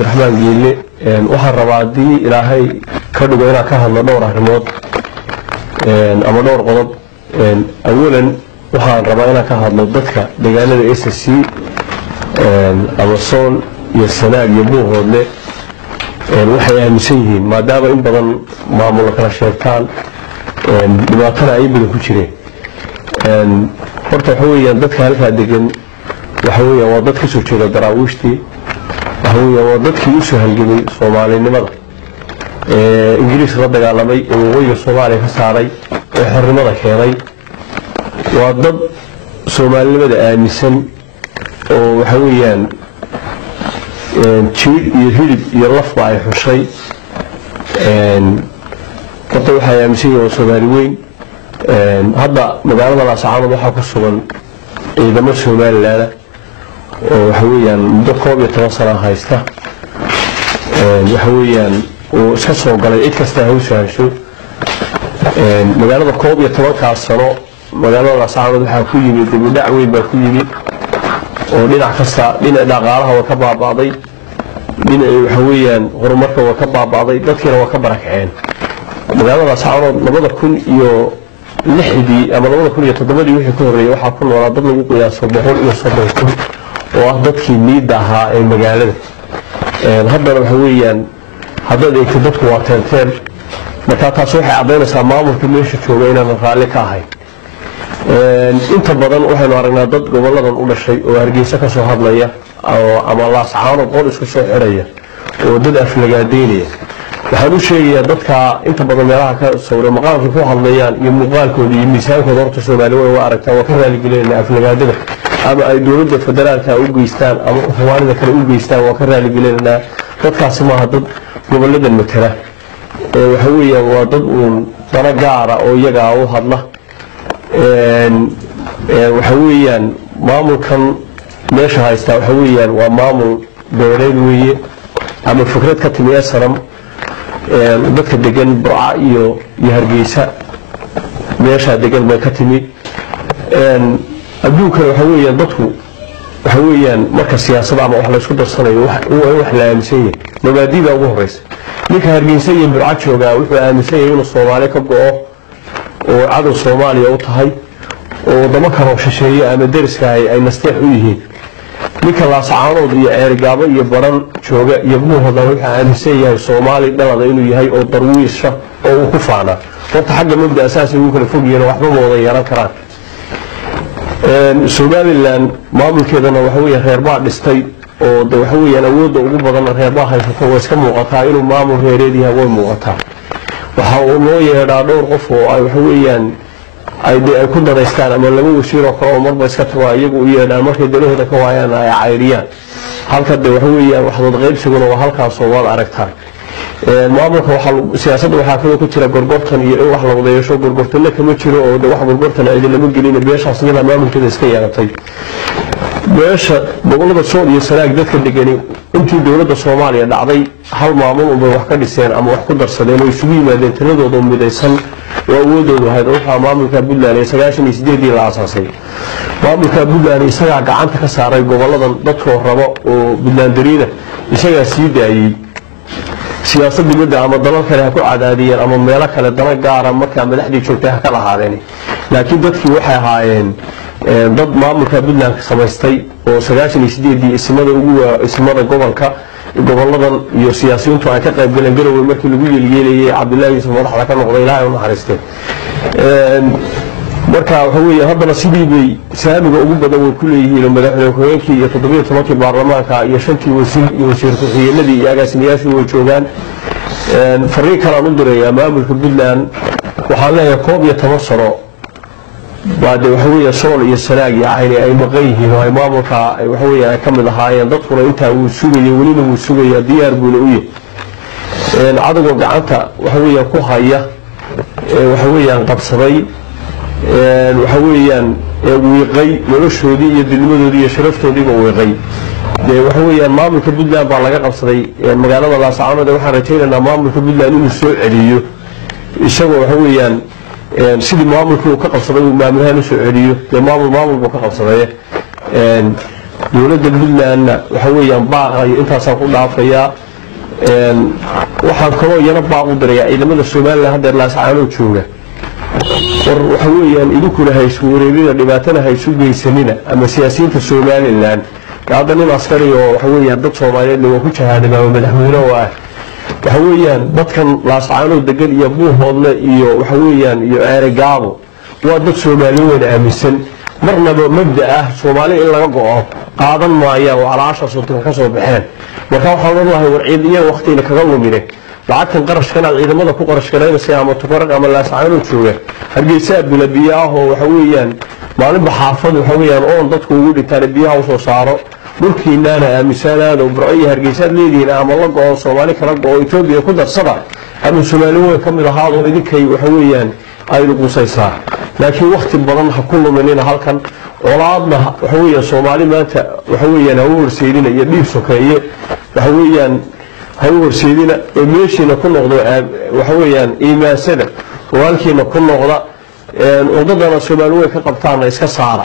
cabdiraxmaan geelle waxaan rabaa haddii ilaahay ka dhigo inaan ka hadlo dhowr arrimood ama dhowr qodob. awalan waxaan rabaa inaan ka hadlo dadka deegaanada SSC ama Sool iyo Sanaag iyo Buuhoodle waxay aaminsan yihiin maadaama in badan maamul kala sheegtaan dhibaatana ay badan ku jireen. horta waxa weeyaan dadka halkaa degan waxa weeyaan waa dad ka soo jeeda daraawiishtii, waxa weeyaan waa dadkii u soo halgamay Soomaalinimada Ingiriis la dagaalamay oo waqooyiga Soomaaliya ka saaray oo xornimada keenay. waa dad Soomaalinimada aaminsan oo waxa weeyaan jiil iyo hilib iyo lafba ay xushay. horta waxay aaminsan yihiin Soomaali weyn. hadda magaalada Laascaanood waxaa ku sugan ciidamo Somaliland oo waxa weeyaan muddo 12 sano haysta. waxa weeyaan oo iska soo galay cid kasta ha u sahasho. magaalada 12 sano magaalada Laascaanood waxaa ku yimid dibudhac weyn baa ku yimid oo dhinac kasta dhinaca dhaqaalaha waa ka baabaaday, dhinaca waxa weeyaan horumarka waa ka baabaaday, dadkina waa ka barakaceen. magaalada Laascaanood 2006 ama 2007 wixii ka horeeyay waxaa ku noolaa dad lagu qiyaaso 130 oo ah dadkii miida ahaa ee magaalada. haddana waxa weeyaan haddii ay dadku waa teenteen marka taas waxay cadeynaysaa maamulka meesha jooga inaan raalli ka ahayn. inta badan waxaynu aragnaa dad goboladan u dhashay oo Hargeysa ka soo hadlaya ama Laascaanood qol isku soo xiraya oo dad aflagaadeynaya. waxaan u sheegayaa dadka inta badan meelaha ka sawiray maqaalka ku hadlayaan iyo muuqaalkooda iyo miisaankooda horta Soomaaliya waa aragtaa waa ka raali gelinayna aflagaadada ama ay dawladda federaalka u geystaan ama xukuumadda kale u geystaan waa ka raali gelinayna. dadkaasi ma dad goboladan matala waxa weeyaan waa dad uun dana gaara oo iyaga u hadla. waxa weeyaan maamulkan meesha haysta waxa weeyaan waa maamul beereed weeye ama fikrad ka timi sanam dadka degan Burca iyo Hargeysa meesha degan bay ka timi. adduunka waxa weeyaan dadku waxa weeyaan marka siyaasadda ama wax la isku darsanayo wax la aaminsan yahay mabaadiida ugu horeysa. ninka Hargeysa iyo Burca jooga wuxuu aaminsan yahay inuu Soomaali ka go'o oo cadow Soomaaliya u tahay oo wadamo kale oo shisheeye ama deriska ay nasteex u yihiin. ninka Laascaanood iyo Ceergaabo iyo Baran jooga iyo Buuhoodle wuxuu aaminsan yahay Soomaali dhalada inuu yahay oo darwiisha oo uu ku faana. horta xagga mabda asaasi uu kala fogayeen waxba ma wada yaran karaan. Somaliland maamulkeedana waxa weeyaan reer baa dhistay oo waxa weeyaan awoodda ugu badan reer baa haysta oo iska muuqataa inuu maamul reereed yahay way muuqataa. waxa uu loo yeedhaa dhowr qof oo ay waxa weeyaan ay ku dadaystaan ama laba wasiir oo kale oo marba iska tago iyagu u yeedhaan markay dalahooda ka waayaan ay cayriyaan. halka waxa weeyaan wax wada qaybsiguna waa halkaas oo wada aragtaan. maamulka siyaasadda waxaa ku jira gorgortan iyo in wax la wada yeesho gorgortanna kama jiro oo wax gorgortan ay lama gelin beeshaas iyada maamulkeeda iska yeelatay. beesha gobolada Sool iyo Sanaag dadka degani intii dawladda Soomaaliya dhacday hal maamul oo wax ka dhiseen ama wax ku darsadeen oo isugu yimaadeen tiradooda midaysan oo awoodoodu ahayd waxa maamulka Puntland ee 98 la aasaasay. maamulka Puntland isaga gacanta ka saaray goboladan dadka rabo oo Puntland dariina isaga sii daayay siyaasadda dibadda ama dalal kale ku cadaadiyeen ama meelo kale dana gaara marka madaxdii joogtay ka lahaadeen. laakiin dadkii waxay ahaayeen dad maamulka Puntland ka samaystay oo 98 ismada goboladan iyo siyaasiyiintu ay ka qayb galeen garowe markii lagu yeeliyay Cabdullaahi Yuusuf madaxda ka noqday Ilaahay u naxariistay. marka waxa weeye haddana sidii bay saamiga ugu badan way ku leeyihiin madaxweynaha iyo 17 baarlamaanka iyo 5 wasiir iyo wasiir ku-xigeenadii iyo agaasimayaashu way joogaan. fariin kale aan u diray maamulka Puntland waxaa leeyahay 12 sano baad waxa weeye Sool iyo Sanaag iyo Cayn ay maqan yihiin oo ay maamulka waxa weeye ay ka mid ahaayeen dadkuna inta uu sugayay welina uu sugayay diyaar buu u yahay. cadawga gacanta waxa weeye ku haya waxa weeye qabsaday waxa weeyaan wiiqay noloshoodii iyo dilmadoodii iyo sharaftoodii ba wiiqay. waxa weeyaan maamulka Puntland baa laga qabsaday magaalada Laascaanood. waxaan rajaynaynaa maamulka Puntland inuu soo celiyo isagoo waxa weeyaan sidii maamulku ka qabsaday uu maamulaha u soo celiyo maamul buu ka qabsaday. dowladda Puntlandna waxa weeyaan baaqay intaasaan ku dhaafayaa waxaan kaloo iyana baaq u dirayaa ciidamada Soomaaliland hadda laascaano jooga war waxa weeyaan idinkuna haysu wareerida dhibaatana haysu geysanina ama siyaasiyiinta Soomaaliland hadda nin askari oo waxa weeyaan dad Soomaaliyeed oo ku jahaadama madaxweyne oo ah waxa weeyaan dadkan laascaano degan iyo buuhoodle iyo waxa weeyaan iyo Eergaabo waa dad Soomaaliyeed aaminsan marnaba mabda ah Soomaali in laga go'o qaadan maayaan oo calaasha sultan ka soo baxeen marka waxaan leeyahay war ciidiyan waqtiga kaga lumine lacagtan qarashkana ciidamada ku qarash gareynaysa ama tukarag ama laascaano jooga hargeysa bilabiyaah oo waxa weeyaan maalin baxaafad waxa weeyaan oo dadku ugu dhintaan biyaha u soo saaro dhulkiinana aaminsanaado burcay hargeysa leediina ama la go'o Soomaali kala go'o Itoobiya ku darsada ama Soomaaliyeed kamid ahaado idinkay waxa weeyaan ay luqusaysaa laakiin waqti badan ha ku luminina halkan colaadna waxa weeyaan Soomaali maanta waxa weeyaan ha horseedina iyo dhiib sokeeye waxa weeyaan ha horseedina meeshina ku noqdo waxa weeyaan iimaansada walaalkiina ku noqda wadadana Soomaaliyeed ka qabtaan iska saara